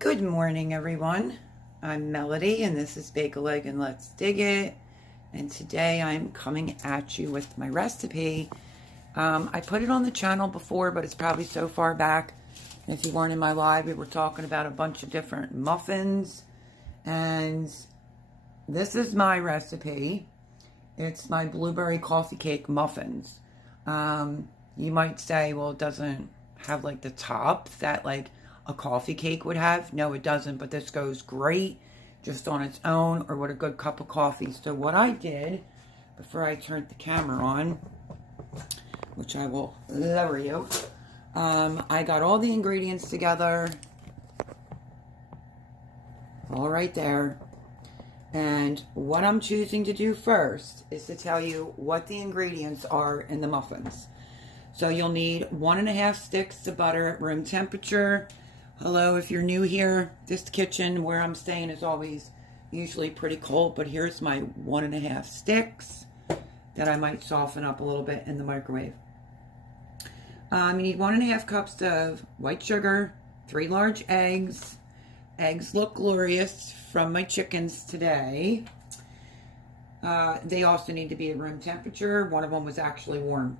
Good morning, everyone. I'm Melody, and this is Bake a Leg and Let's Dig It. And today I'm coming at you with my recipe. I put it on the channel before, but it's probably so far back. If you weren't in my live, we were talking about a bunch of different muffins. And this is my recipe. It's my blueberry coffee cake muffins. You might say, well, it doesn't have like the top that like a coffee cake would have. No, it doesn't, but this goes great just on its own or with a good cup of coffee. So what I did before I turned the camera on, which I will lower you, I got all the ingredients together, all right there. And what I'm choosing to do first is to tell you what the ingredients are in the muffins. So you'll need 1.5 sticks of butter at room temperature. Hello, if you're new here, this kitchen where I'm staying is always usually pretty cold, but here's my 1.5 sticks that I might soften up a little bit in the microwave. You need 1.5 cups of white sugar, 3 large eggs. Eggs look glorious from my chickens today. They also need to be at room temperature. One of them was actually warm.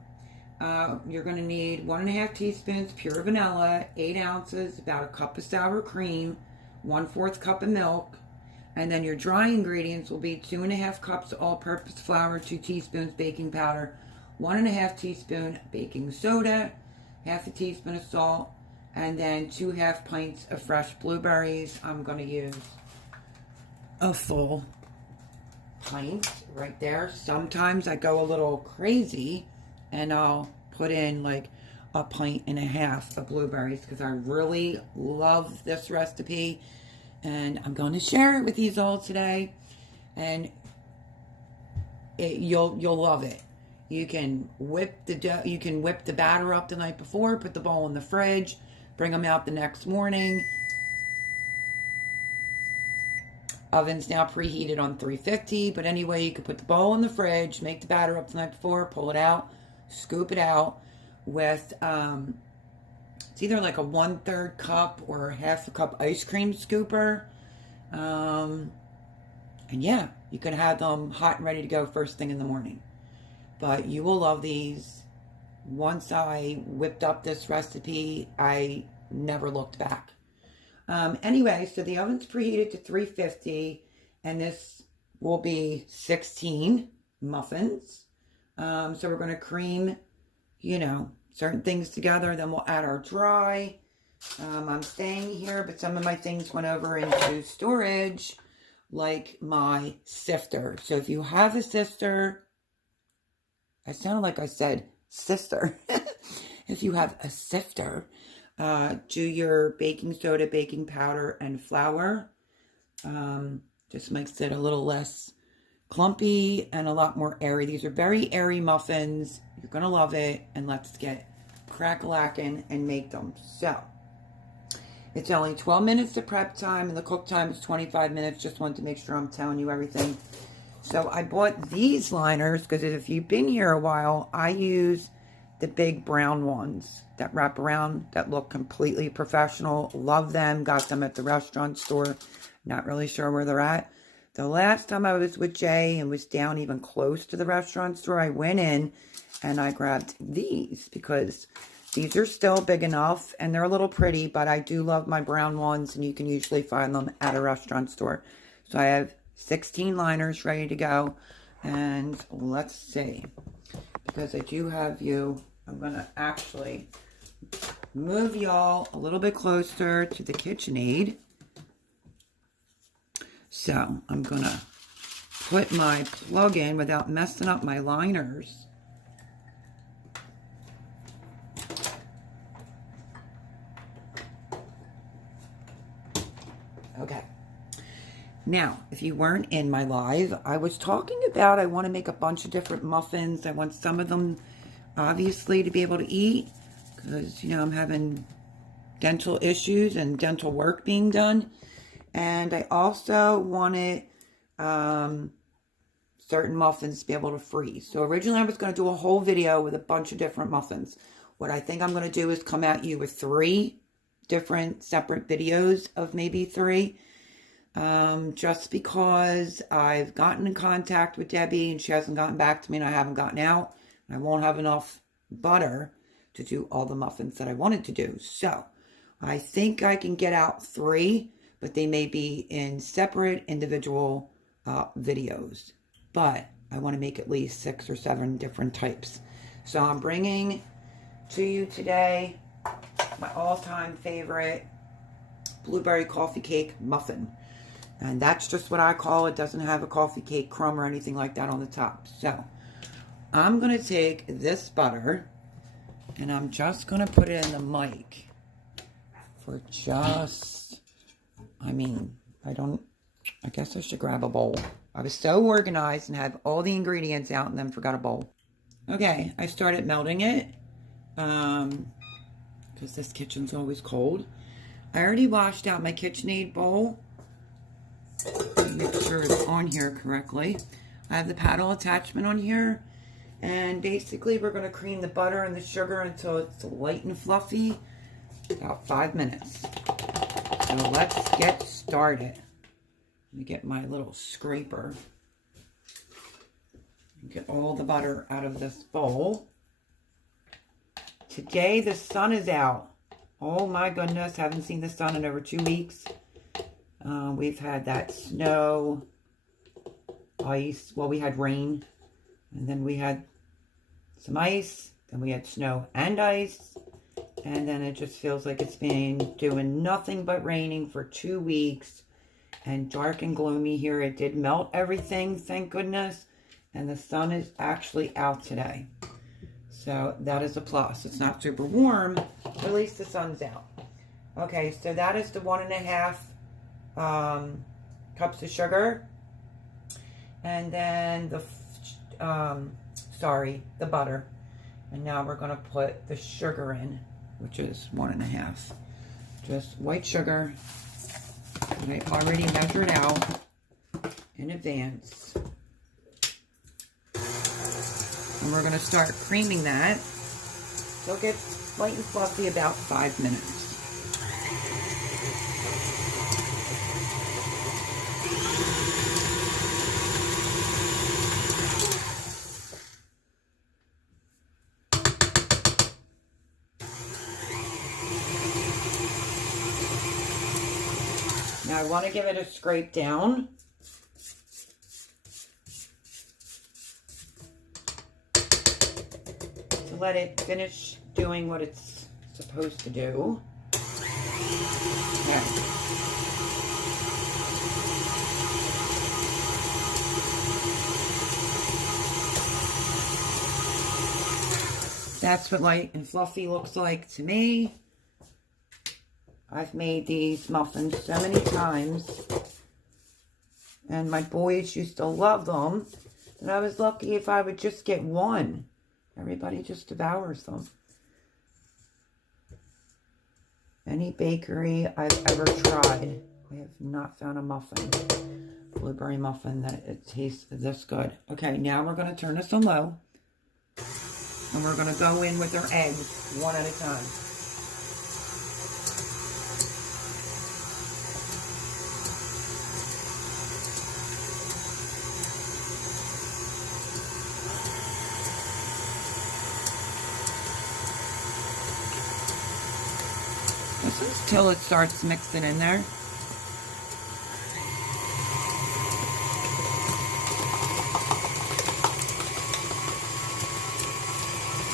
You're going to need 1.5 teaspoons pure vanilla, 8 ounces, about a cup of sour cream, 1/4 cup of milk, and then your dry ingredients will be 2.5 cups all-purpose flour, 2 teaspoons baking powder, 1.5 teaspoon baking soda, 1/2 teaspoon of salt, and then 2 half pints of fresh blueberries. I'm going to use a full pint right there. Sometimes I go a little crazy and I'll put in like 1.5 pints of blueberries because I really love this recipe and I'm going to share it with you all today, and you'll love it. You can whip the dough, you can whip the batter up the night before, put the bowl in the fridge, bring them out the next morning. Oven's now preheated on 350, but anyway, you could put the bowl in the fridge, make the batter up the night before, pull it out, scoop it out with, it's either like a 1/3 cup or 1/2 cup ice cream scooper. And yeah, you could have them hot and ready to go first thing in the morning. But you will love these. Once I whipped up this recipe, I never looked back. Anyway, so the oven's preheated to 350, and this will be 16 muffins. So we're going to cream, certain things together. Then we'll add our dry. I'm staying here, but some of my things went over into storage, like my sifter. So if you have a sifter, I sounded like I said sister. If you have a sifter, do your baking soda, baking powder, and flour. Just makes it a little less clumpy and a lot more airy. These are very airy muffins. You're going to love it. And let's get crack-a-lacking and make them. So, it's only 12 minutes of prep time, and the cook time is 25 minutes. Just wanted to make sure I'm telling you everything. So, I bought these liners because if you've been here a while, I use the big brown ones that wrap around, that look completely professional. Love them. Got them at the restaurant store. Not really sure where they're at. The last time I was with Jay and was down even close to the restaurant store, I went in and I grabbed these because these are still big enough and they're a little pretty, but I do love my brown ones, and you can usually find them at a restaurant store. So I have 16 liners ready to go, and let's see, because I do have you, I'm going to actually move y'all a little bit closer to the KitchenAid. So I'm going to put my plug in without messing up my liners. Okay. Now, if you weren't in my live, I was talking about I want to make a bunch of different muffins. I want some of them, obviously, to be able to eat because, I'm having dental issues and dental work being done. And I also wanted certain muffins to be able to freeze. So originally I was going to do a whole video with a bunch of different muffins. What I think I'm going to do is come at you with 3 different separate videos of maybe 3. Just because I've gotten in contact with Debbie and she hasn't gotten back to me and I haven't gotten out. I won't have enough butter to do all the muffins that I wanted to do. So I think I can get out 3, but they may be in separate individual videos. But I want to make at least 6 or 7 different types. So I'm bringing to you today my all-time favorite blueberry coffee cake muffin. And that's just what I call it. It doesn't have a coffee cake crumb or anything like that on the top. So I'm going to take this butter and I'm just going to put it in the mic for just, I guess I should grab a bowl. I was so organized and had all the ingredients out and then forgot a bowl. Okay, I started melting it because this kitchen's always cold. I already washed out my KitchenAid bowl. Make sure it's on here correctly. I have the paddle attachment on here. And basically we're going to cream the butter and the sugar until it's light and fluffy. About 5 minutes. So let's get started. Let me get my little scraper. Get all the butter out of this bowl. Today the sun is out. Oh my goodness, haven't seen the sun in over 2 weeks. We've had that snow, ice, well we had rain, and then we had some ice, then we had snow and ice, and then it just feels like it's been doing nothing but raining for 2 weeks, and dark and gloomy here. It did melt everything, thank goodness, and the sun is actually out today. So that is a plus. It's not super warm, but at least the sun's out. Okay, so that is the 1.5 cups of sugar. And then the butter. And now we're going to put the sugar in, which is 1.5. Just white sugar. And I already measured out in advance. And we're going to start creaming that. So it gets light and fluffy about 5 minutes. Now I want to give it a scrape down. To let it finish doing what it's supposed to do. Okay. That's what light and fluffy looks like to me. I've made these muffins so many times, and my boys used to love them, and I was lucky if I would just get one. Everybody just devours them. Any bakery I've ever tried, I have not found a muffin, blueberry muffin, that it tastes this good. Okay, now we're going to turn this on low, and we're going to go in with our eggs one at a time. Till it starts mixing in there.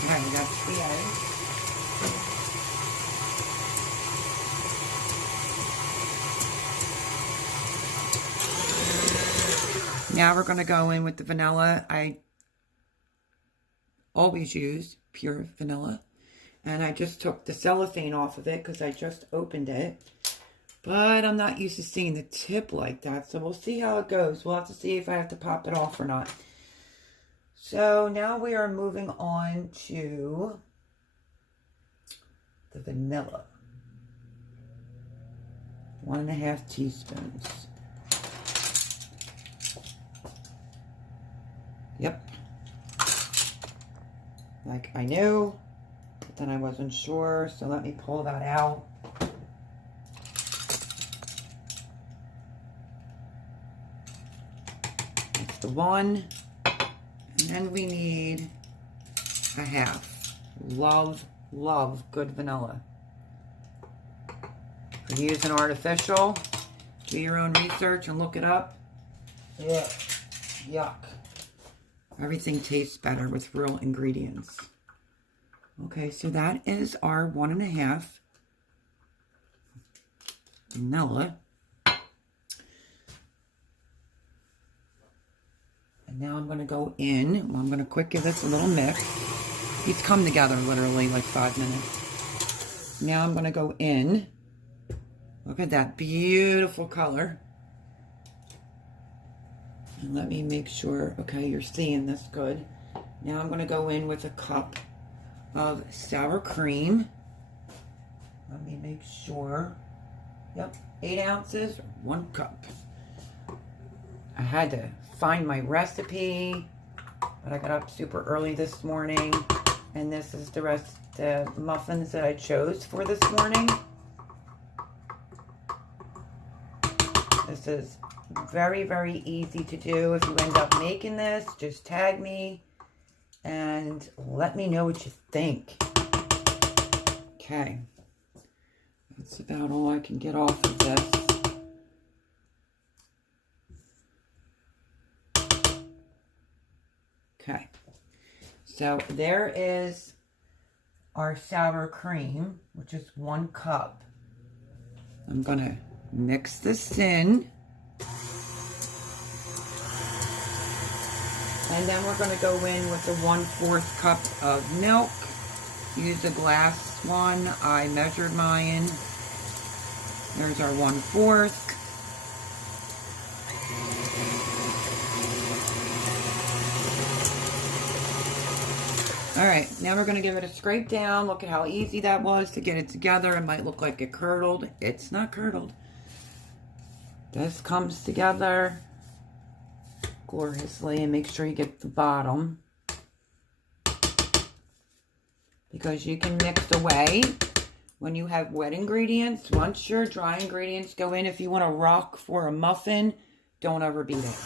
Alright, that's the egg. Now we're going to go in with the vanilla. I always use pure vanilla. And I just took the cellophane off of it because I just opened it. But I'm not used to seeing the tip like that. So we'll see how it goes. We'll have to see if I have to pop it off or not. So now we are moving on to the vanilla. 1.5 teaspoons. Yep. Like I knew. Then I wasn't sure, so let me pull that out. the 1. And then we need a half. Love, love good vanilla. If you're using artificial, do your own research and look it up. Yeah. Yuck. Everything tastes better with real ingredients. Okay, so that is our 1.5 vanilla. And now I'm going to go in. I'm going to quick give this a little mix. These come together literally like 5 minutes. Now I'm going to go in. Look at that beautiful color. And let me make sure, okay, you're seeing this good. Now I'm going to go in with a cup of sour cream. Let me make sure. Yep, 8 ounces, 1 cup. I had to find my recipe, but I got up super early this morning, and this is the muffins that I chose for this morning. This is very, very easy to do. If you end up making this, just tag me and let me know what you think. Okay. That's about all I can get off of this. Okay. So there is our sour cream, which is 1 cup. I'm going to mix this in. And then we're going to go in with the 1/4 cup of milk. Use a glass one. I measured mine. There's our 1/4. All right, now we're going to give it a scrape down. Look at how easy that was to get it together. It might look like it curdled. It's not curdled. This comes together gloriously, and make sure you get the bottom, because you can mix away when you have wet ingredients. Once your dry ingredients go in, if you want to rock for a muffin, don't overbeat it.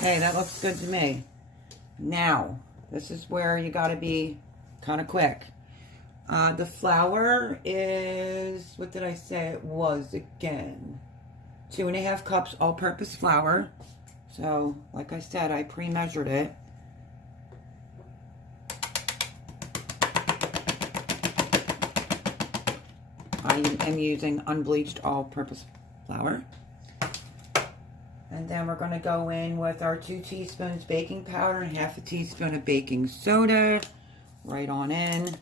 Hey, that looks good to me. Now, this is where you got to be kind of quick. The flour is, what did I say it was again? 2.5 cups all-purpose flour. So, like I said, I pre-measured it. I am using unbleached all-purpose flour. And then we're going to go in with our 2 teaspoons baking powder and 1/2 teaspoon of baking soda. Right on in.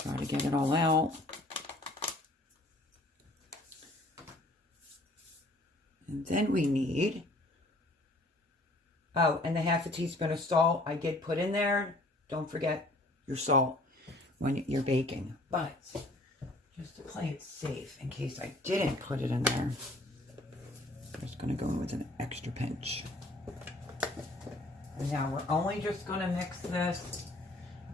Try to get it all out. And then we need, oh, and the 1/2 teaspoon of salt I did put in there. Don't forget your salt when you're baking. But just to play it safe, in case I didn't put it in there, I'm just going to go in with an extra pinch. And now we're only just going to mix this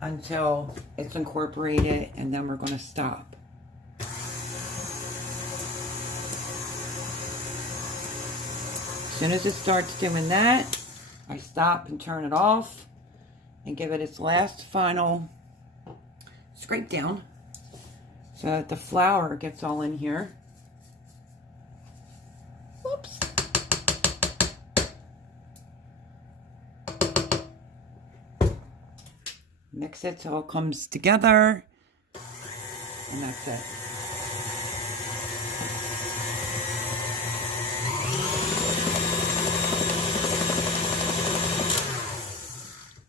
until it's incorporated, and then we're going to stop. As soon as it starts doing that, I stop and turn it off and give it its last final scrape down so that the flour gets all in here. Whoops. Mix it till it comes together, and that's it.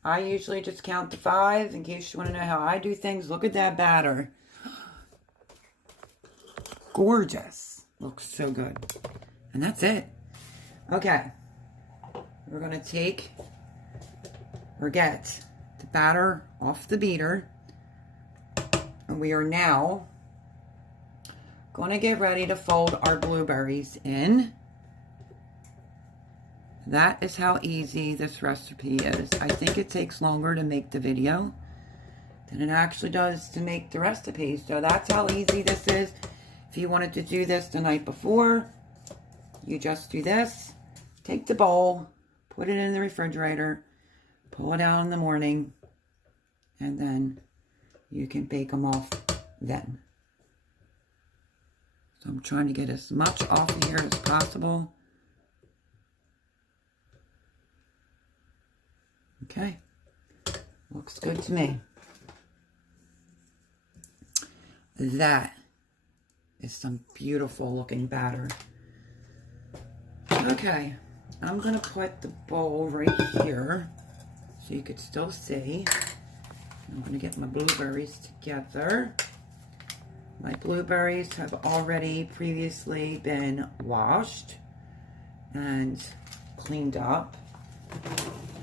I usually just count to 5 in case you want to know how I do things. Look at that batter. Gorgeous. Looks so good. And that's it. Okay. We're going to take or get the batter off the beater. And we are now going to get ready to fold our blueberries in. that is how easy this recipe is. I think it takes longer to make the video than it actually does to make the recipe. So that's how easy this is. If you wanted to do this the night before, you just do this. Take the bowl, put it in the refrigerator, pull it out in the morning, and then you can bake them off then. So I'm trying to get as much off of here as possible. Okay, looks good to me. That is some beautiful looking batter. Okay, I'm gonna put the bowl right here so you could still see. I'm gonna get my blueberries together. My blueberries have already previously been washed and cleaned up.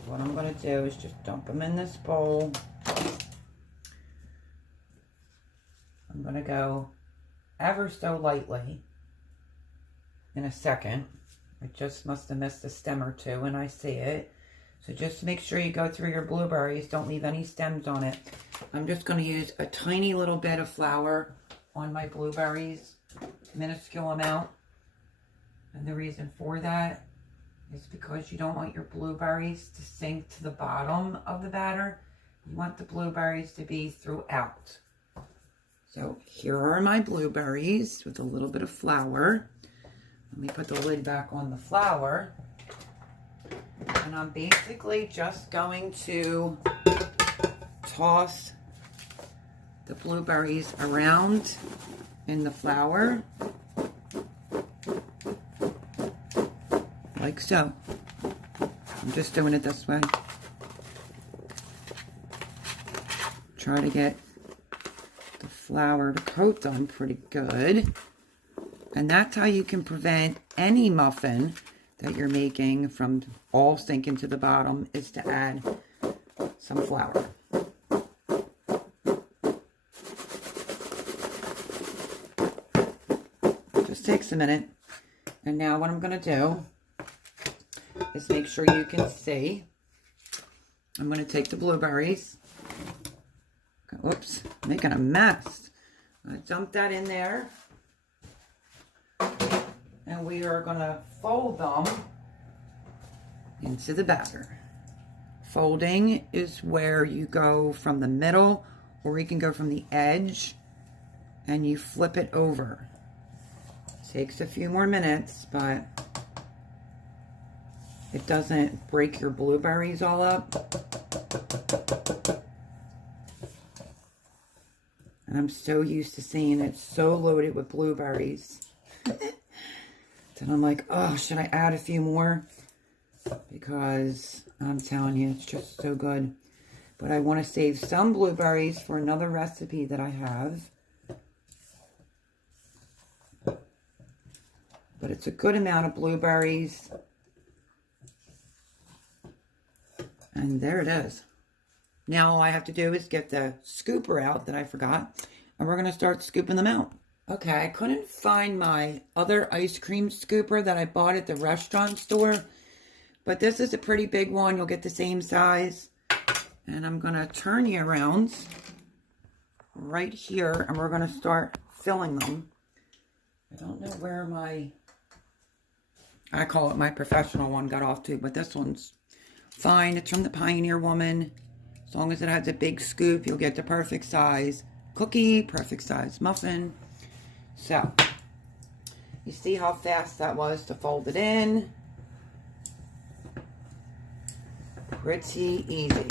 What I'm gonna do is just dump them in this bowl. I'm gonna go ever so lightly in a second. I just must have missed a stem or two and I see it. So just make sure you go through your blueberries. Don't leave any stems on it. I'm just going to use a tiny little bit of flour on my blueberries. Minuscule amount. And the reason for that is because you don't want your blueberries to sink to the bottom of the batter. You want the blueberries to be throughout. So here are my blueberries with a little bit of flour. Let me put the lid back on the flour. And I'm basically just going to toss the blueberries around in the flour. Like so. I'm just doing it this way. Try to get the flour to coat them pretty good. And that's how you can prevent any muffin that you're making from all sinking to the bottom, is to add some flour. Just takes a minute. And now what I'm going to do is make sure you can see. I'm going to take the blueberries. Whoops, making a mess. I dumped that in there. And we are going to fold them into the batter. Folding is where you go from the middle, or you can go from the edge and you flip it over. Takes a few more minutes, but it doesn't break your blueberries all up. And I'm so used to seeing it so loaded with blueberries. Then I'm like, oh, should I add a few more? Because I'm telling you, it's just so good. But I want to save some blueberries for another recipe that I have. But it's a good amount of blueberries. And there it is. Now all I have to do is get the scooper out that I forgot. And we're going to start scooping them out. Okay, I couldn't find my other ice cream scooper that I bought at the restaurant store. But this is a pretty big one. You'll get the same size. And I'm going to turn you around right here. And we're going to start filling them. I don't know where my, I call it my professional one, got off to. But this one's fine. It's from the Pioneer Woman. As long as it has a big scoop, you'll get the perfect size cookie, perfect size muffin. So, you see how fast that was to fold it in? Pretty easy.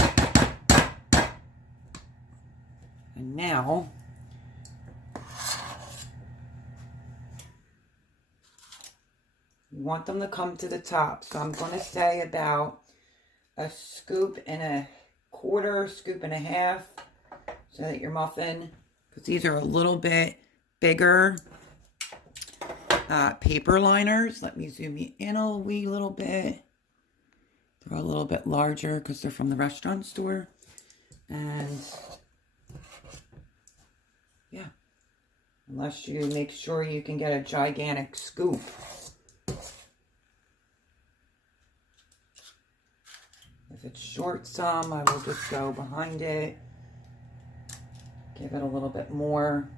And now, you want them to come to the top. So I'm going to say about a scoop and a quarter, scoop and a half, so that your muffin, because these are a little bit bigger paper liners. Let me zoom you in a wee little bit. They're a little bit larger because they're from the restaurant store. And yeah, unless you make sure you can get a gigantic scoop. If it's short some, I will just go behind it. Give it a little bit more.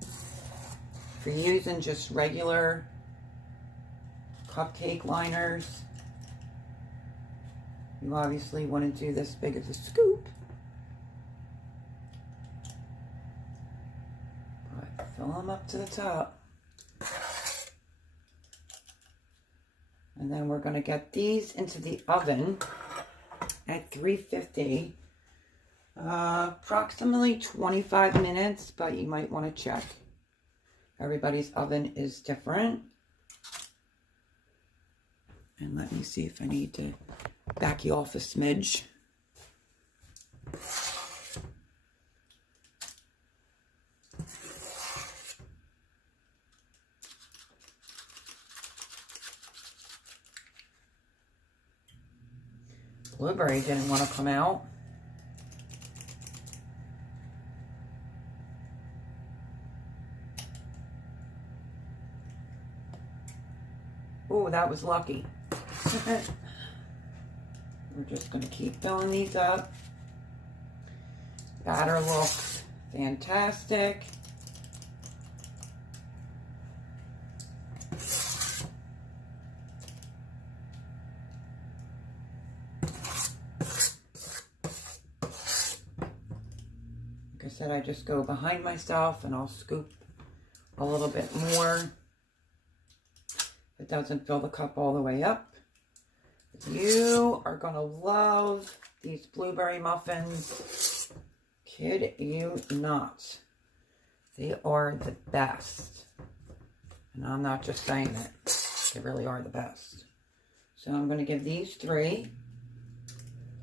If you're using just regular cupcake liners, you obviously want to do this big as a scoop. But fill them up to the top. And then we're going to get these into the oven at 350. Approximately 25 minutes, but you might want to check. Everybody's oven is different. And let me see if I need to back you off a smidge. Blueberry didn't want to come out. Oh, that was lucky. We're just going to keep filling these up. Batter looks fantastic. Like I said, I just go behind myself and I'll scoop a little bit more. It doesn't fill the cup all the way up. You are going to love these blueberry muffins. Kid you not. They are the best. And I'm not just saying it. They really are the best. So I'm going to give these 3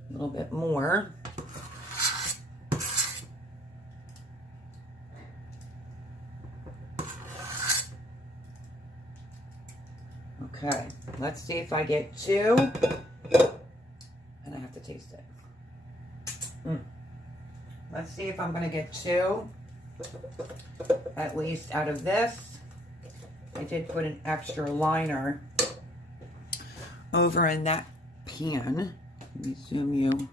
a little bit more. Okay, let's see if I get 2, and I have to taste it. Let's see if I'm going to get 2, at least out of this. I did put an extra liner over in that pan. Let me zoom you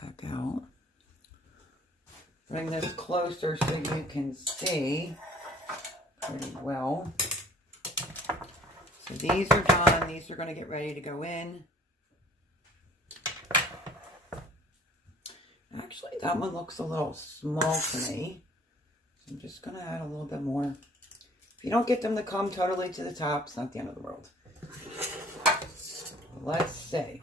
back out. Bring this closer so you can see pretty well. So these are done. These are going to get ready to go in. Actually, that one looks a little small to me. So I'm just going to add a little bit more. If you don't get them to come totally to the top, it's not the end of the world. Let's see.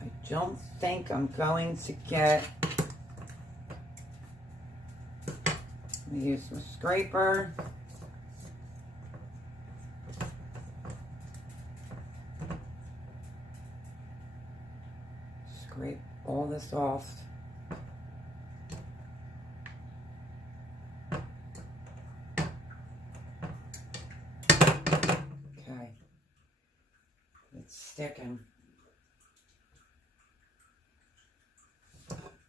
I don't think I'm going to get... I'm going to use my scraper. Scrape all this off. Okay. It's sticking.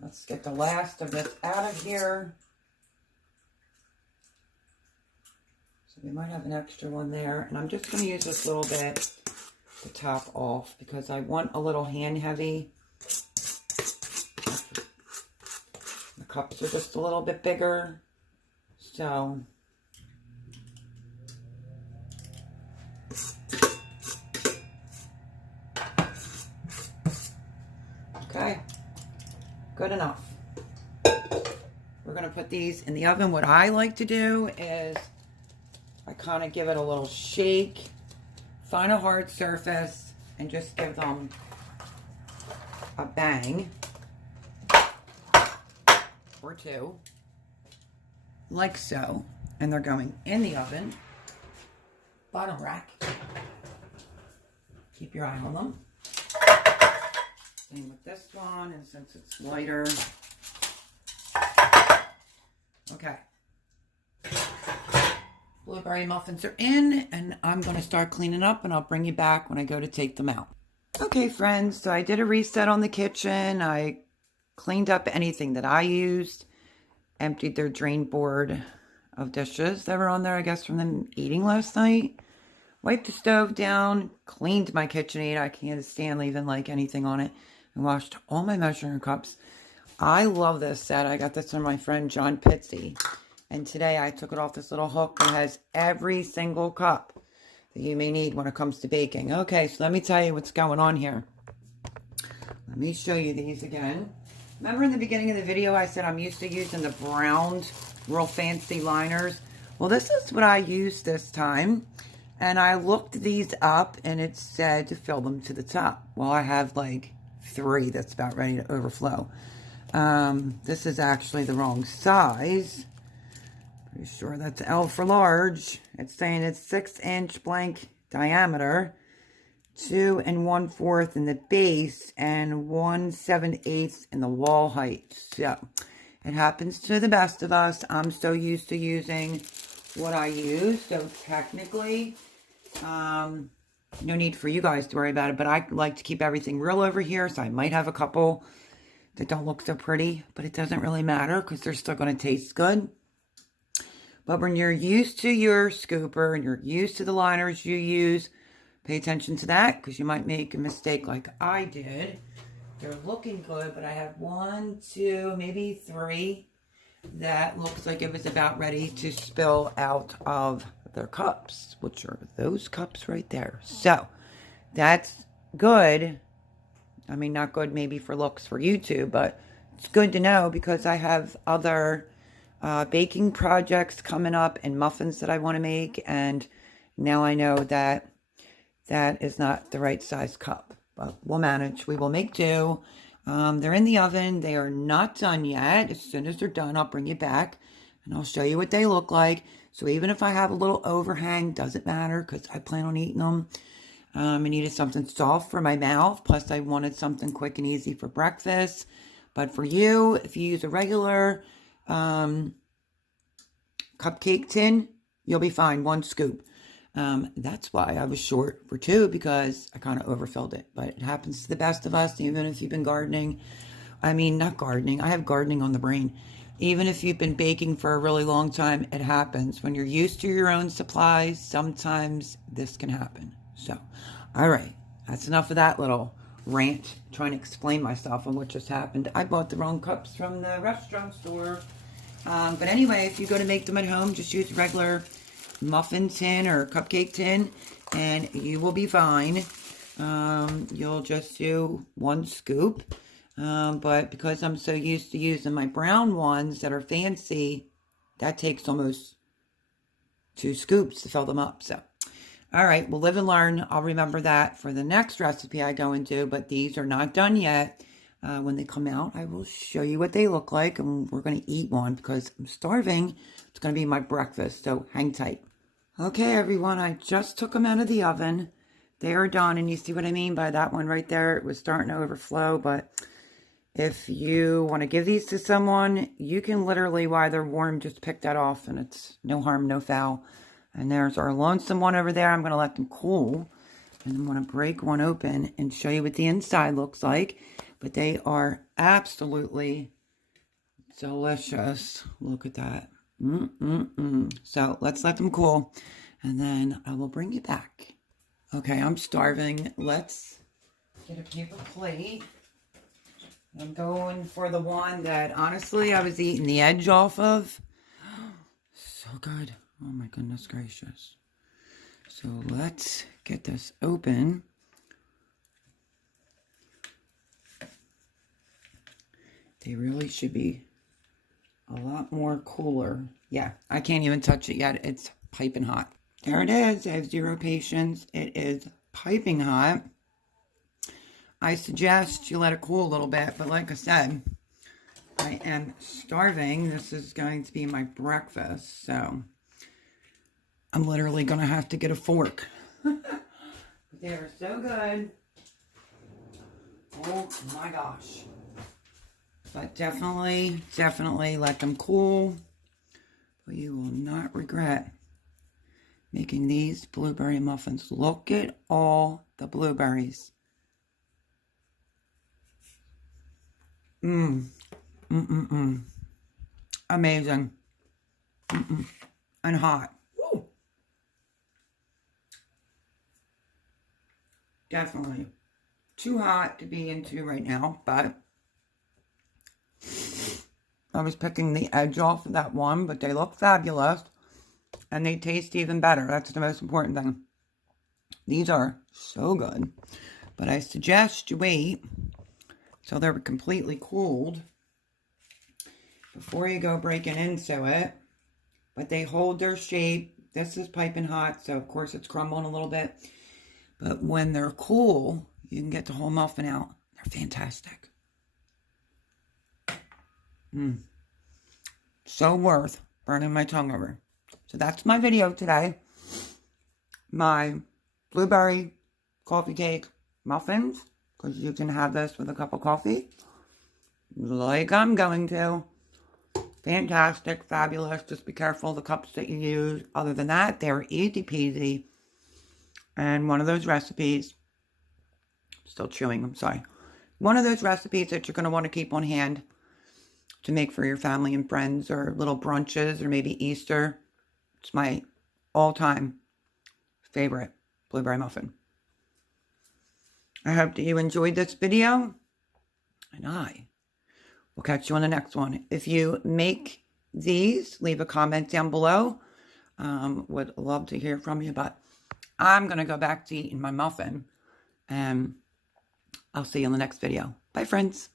Let's get the last of this out of here. We might have an extra one there. And I'm just going to use this little bit to top off because I want a little hand heavy. The cups are just a little bit bigger. So, okay, good enough. We're going to put these in the oven. What I like to do is I kind of give it a little shake, find a hard surface, and just give them a bang or 2, like so. And they're going in the oven. Bottom rack. Keep your eye on them. Same with this one, and since it's lighter. Okay. Blueberry muffins are in, and I'm going to start cleaning up, and I'll bring you back when I go to take them out. Okay, friends, so I did a reset on the kitchen. I cleaned up anything that I used, emptied their drain board of dishes that were on there, I guess, from them eating last night. Wiped the stove down, cleaned my KitchenAid. I can't stand leaving like anything on it. And washed all my measuring cups. I love this set. I got this from my friend John Pitsy. And today I took it off this little hook that has every single cup that you may need when it comes to baking. Okay, so let me tell you what's going on here. Let me show you these again. Remember in the beginning of the video I said I'm used to using the browned, real fancy liners? Well, this is what I used this time. And I looked these up and it said to fill them to the top. Well, I have like 3 that's about ready to overflow. This is actually the wrong size. Pretty sure that's L for large. It's saying it's 6-inch blank diameter, 2 1/4 in the base, and 1 7/8 in the wall height. So it happens to the best of us. I'm so used to using what I use. So technically, no need for you guys to worry about it. But I like to keep everything real over here. So I might have a couple that don't look so pretty, but it doesn't really matter because they're still going to taste good. But when you're used to your scooper and you're used to the liners you use, pay attention to that because you might make a mistake like I did. They're looking good, but I have 1, 2, maybe 3 that looks like it was about ready to spill out of their cups, which are those cups right there. So that's good. I mean, not good maybe for looks for YouTube, but it's good to know because I have other baking projects coming up and muffins that I want to make. And now I know that that is not the right size cup, but we'll manage. We will make do. They're in the oven. They are not done yet. As soon as they're done, I'll bring you back and I'll show you what they look like. So even if I have a little overhang, doesn't matter because I plan on eating them. I needed something soft for my mouth. Plus, I wanted something quick and easy for breakfast. But for you, if you use a regular cupcake tin, you'll be fine. 1 scoop. That's why I was short for 2 because I kind of overfilled it. But it happens to the best of us, even if you've been gardening. I mean, not gardening. I have gardening on the brain. Even if you've been baking for a really long time, it happens. When you're used to your own supplies, sometimes this can happen. So, all right, that's enough of that little rant trying to explain myself on what just happened. I bought the wrong cups from the restaurant store. But anyway, if you go to make them at home, just use regular muffin tin or cupcake tin, and you will be fine. You'll just do 1 scoop. But because I'm so used to using my brown ones that are fancy, that takes almost 2 scoops to fill them up. So. All right, we'll live and learn. I'll remember that for the next recipe I go into, but these are not done yet. When they come out, I will show you what they look like, and we're going to eat one because I'm starving. It's going to be my breakfast, so hang tight. Okay, everyone, I just took them out of the oven. They are done, and you see what I mean by that one right there? It was starting to overflow, but if you want to give these to someone, you can literally, while they're warm, just pick that off, and it's no harm, no foul. And there's our lonesome one over there. I'm going to let them cool. And I'm going to break one open and show you what the inside looks like. But they are absolutely delicious. Look at that. So let's let them cool. And then I will bring you back. Okay, I'm starving. Let's get a paper plate. I'm going for the one that, honestly, I was eating the edge off of. So good. Oh my goodness gracious. So let's get this open. They really should be a lot more cooler. Yeah, I can't even touch it yet. It's piping hot. There it is. I have 0 patience. It is piping hot. I suggest you let it cool a little bit, but like I said, I am starving. This is going to be my breakfast, so I'm literally going to have to get a fork. They are so good. Oh my gosh. But definitely let them cool. But you will not regret making these blueberry muffins. Look at all the blueberries. Amazing. and hot. Woo. Definitely too hot to be into right now, but I was picking the edge off of that one, but they look fabulous and they taste even better. That's the most important thing. These are so good, but I suggest you wait till they're completely cooled before you go breaking into it. But they hold their shape. This is piping hot, so of course it's crumbling a little bit. But when they're cool, you can get the whole muffin out. They're fantastic. So worth burning my tongue over. So that's my video today. My blueberry coffee cake muffins, because you can have this with a cup of coffee, like I'm going to. Fantastic, fabulous. Just be careful of the cups that you use. Other than that, they're easy peasy. And one of those recipes, still chewing, I'm sorry. One of those recipes that you're going to want to keep on hand to make for your family and friends, or little brunches, or maybe Easter. It's my all-time favorite blueberry muffin. I hope that you enjoyed this video, and I will catch you on the next one. If you make these, leave a comment down below. Would love to hear from you, but I'm going to go back to eating my muffin, and I'll see you in the next video. Bye, friends.